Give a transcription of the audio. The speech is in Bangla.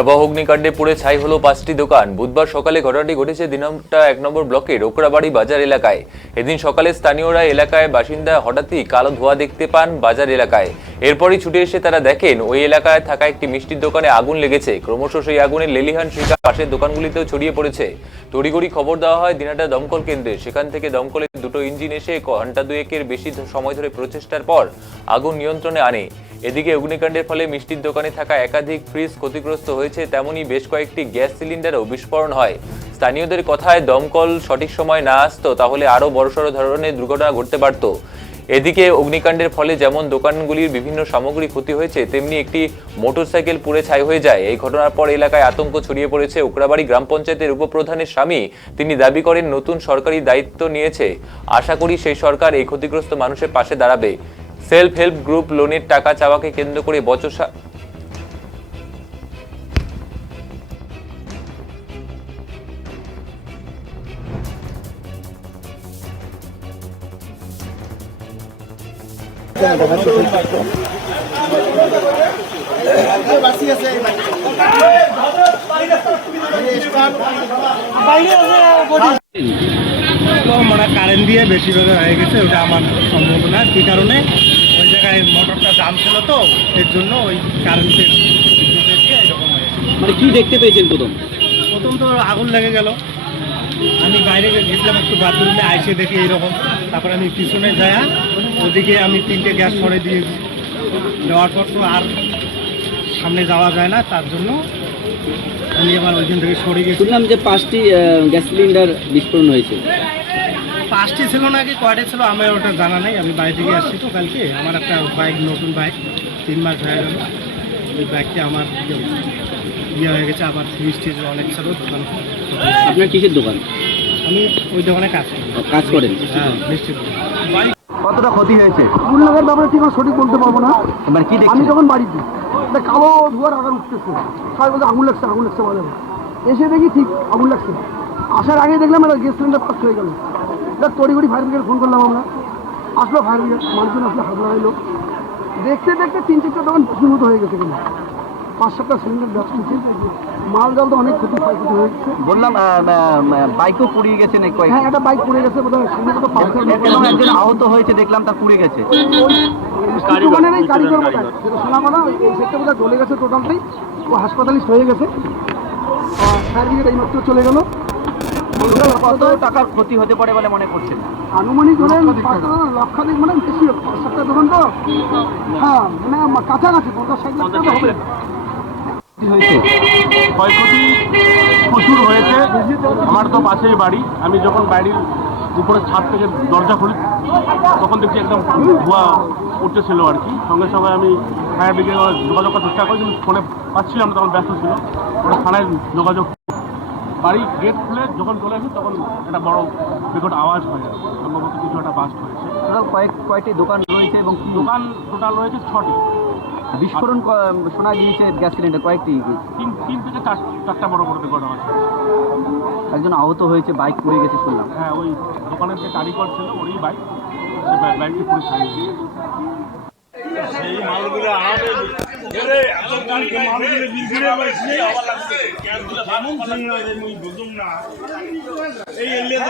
ভয়াবহ অগ্নিকাণ্ডে পুড়ে ছাই হলো 5টি দোকান। বুধবার সকালে ঘটনাটি ঘটেছে দিনহাটা 1 নম্বর ব্লকের রোকড়াবাড়ি বাজার এলাকায়। এদিন সকালে স্থানীয়রা এলাকায় বাসিন্দা হঠাৎই কালো ধোঁয়া দেখতে পান বাজার এলাকায়। এরপরই ছুটে এসে তারা দেখেন ওই এলাকায় থাকা একটি মিষ্টির দোকানে আগুন লেগেছে। ক্রমশ সেই আগুনের লেলিহান শিখা পাশের দোকানগুলিতেও ছড়িয়ে পড়েছে। তড়িঘড়ি খবর দেওয়া হয় দিনহাটা দমকল কেন্দ্রে। সেখান থেকে দমকলের দুটো ইঞ্জিন এসে ঘণ্টা দুয়েকের বেশি সময় ধরে প্রচেষ্টার পর আগুন নিয়ন্ত্রণে আনে। এদিকে অগ্নিকাণ্ডের ফলে মিষ্টির দোকানে থাকা একাধিক ফ্রিজ ক্ষতিগ্রস্ত হয়েছে, তেমনি বেশ কয়েকটি গ্যাস সিলিন্ডারও বিস্ফোরণ হয়। স্থানীয়দের কথায় দমকল সঠিক সময় না আসতো তাহলে আরও বড়সড় ধরনের দুর্ঘটনা ঘটতে পারত। এদিকে অগ্নিকাণ্ডের ফলে যেমন দোকানগুলির বিভিন্ন সামগ্রী ক্ষতি হয়েছে, তেমনি একটি মোটরসাইকেল পুড়ে ছাই হয়ে যায়। এই ঘটনার পর এলাকায় আতঙ্ক ছড়িয়ে পড়েছে। ওকরাবাড়ি গ্রাম পঞ্চায়েতের উপপ্রধানের স্বামী তিনি দাবি করেন নতুন সরকারি দায়িত্ব নিয়েছে। আশা করি সেই সরকার এই ক্ষতিগ্রস্ত মানুষের পাশে দাঁড়াবে। সেলফ হেল্প গ্রুপ লোনের টাকা চাওয়াকে কেন্দ্র করে বচসা মানে কারেন্ট দিয়ে বেশিরভাগ হয়ে গেছে, ওটা আমার সম্ভব না। কী কারণে ওই জায়গায় মোটরটা জাম ছিল, তো এর জন্য ওই কারেন্টের বিদ্যুতের দিয়ে এরকম হয়েছে। মানে কি দেখতে পেয়েছেন প্রথম তো আগুন লেগে গেল, আমি বাইরে গেছিলাম একটু বাথরুমে, আইসে দেখি এইরকম। তারপরে আমি পিছনে যাই, ওদিকে আমি 3টে গ্যাস পরে দিয়েছি। দেওয়ার পর তো আর সামনে যাওয়া যায় না, তার জন্য আমি আবার ওইখান থেকে সরে গেছি। শুনলাম যে 5টি গ্যাস সিলিন্ডার বিস্ফোরণ হয়েছে। 5টি ছিল নাকি কয়টা ছিল আমার ওটা জানা নেই। আমি বাইরে থেকে আসছি তো কালকে, আমার একটা বাইক, নতুন বাইক 3 মাস হয়ে গেল। ওই বাইকটি আমার ইয়ে হয়ে গেছে, আবার ফ্রিজ অনেক ছিল দোকান। আপনার কিসের দোকান? আমি ওই দোকানে কাজ করেন? হ্যাঁ, মিষ্টির দোকান। কতটা ক্ষতি হয়েছে? আগুন লাগার ব্যাপারে ঠিক সঠিক বলতে পারবো না। মানে কি আমি যখন বাড়িতে একটা কালো ধোয়ার আগুন উঠতেছে, সবাই বলতে আগুন লাগছে বলে, এসে দেখি ঠিক আগুন লাগছে। আসার আগে দেখলাম একটা গ্যাস সিলিন্ডার পাস হয়ে গেল। তড়িঘড়ি ফায়ার ব্রিগেড ফোন করলাম আমরা, আসলো ফায়ার ব্রিগেড, মানুষজন আসলে হাত লাগাইলো। দেখতে দেখতে 3-4টা দোকান প্রশ্নমতো হয়ে গেছে, কিন্তু 5-7টা সিলিন্ডার গ্যাস নিচ্ছে। মাল জাল তো অনেক ক্ষতি হয়েছে। বললাম বাইকও পুড়িয়ে গেছে নাকি? হ্যাঁ, একটা বাইক পুড়ে গেছে, বোধহয় একজন আহত হয়েছে দেখলাম, তার পুড়ে গেছে। দোকানের এই কারিগর বোধহয়, যেটা শোনা কথা, এই সেটটা বোধহয় চলে গেছে টোটালটাই। ও হাসপাতালিস্ট হয়ে গেছে। ফায়ার ব্রিগেড এইমাত্র চলে গেল। কত টাকার ক্ষতি হতে পারে বলে মনে করছেন? আনুমানিক ধরেন লক্ষাধিক, মানে বেশি, 5-7টা দোকান তো। হ্যাঁ, মানে কাছাকাছি 50-60 লাখ টাকা হবে। ক্ষয়ক্ষতি প্রচুর হয়েছে। আমার তো পাশেই বাড়ি, আমি যখন বাড়ির উপরে ছাদ থেকে দরজা খুলি তখন দেখছি একদম ধোঁয়া উঠতেছিল আর কি। সঙ্গে সঙ্গে আমি ফায়ার ব্রিগেড যোগাযোগ করার চেষ্টা করি, কিন্তু ফোনে পাচ্ছিলাম না, তখন ব্যস্ত ছিল। ওটা থানায় যোগাযোগ, বাড়ি গেট খুলে যখন চলে আসি তখন একটা বড় বিকট আওয়াজ হয়ে যায়। সম্ভবত কিছু একটা বাস্ট হয়েছে। কয়েকটি দোকান রয়েছে এবং দোকান টোটাল রয়েছে 6টি। বিস্ফোরণ শোনা গিয়েছে গ্যাস সিলিন্ডার কয়েকটি, 3 থেকে 4টা বড় বড় বিকট আওয়াজ। একজন আহত হয়েছে, বাইক পুড়ে গেছে শুনলাম। হ্যাঁ, ওই দোকানের যে কারিগর ছিল ওরই বাইক, সে বাইকটি পুরো ছাড়িয়ে দিয়েছে। সেই মালগুলো আমাদের কালকে মালগুলো বিক্রি হয়েছে, কেমন বুঝুন না এই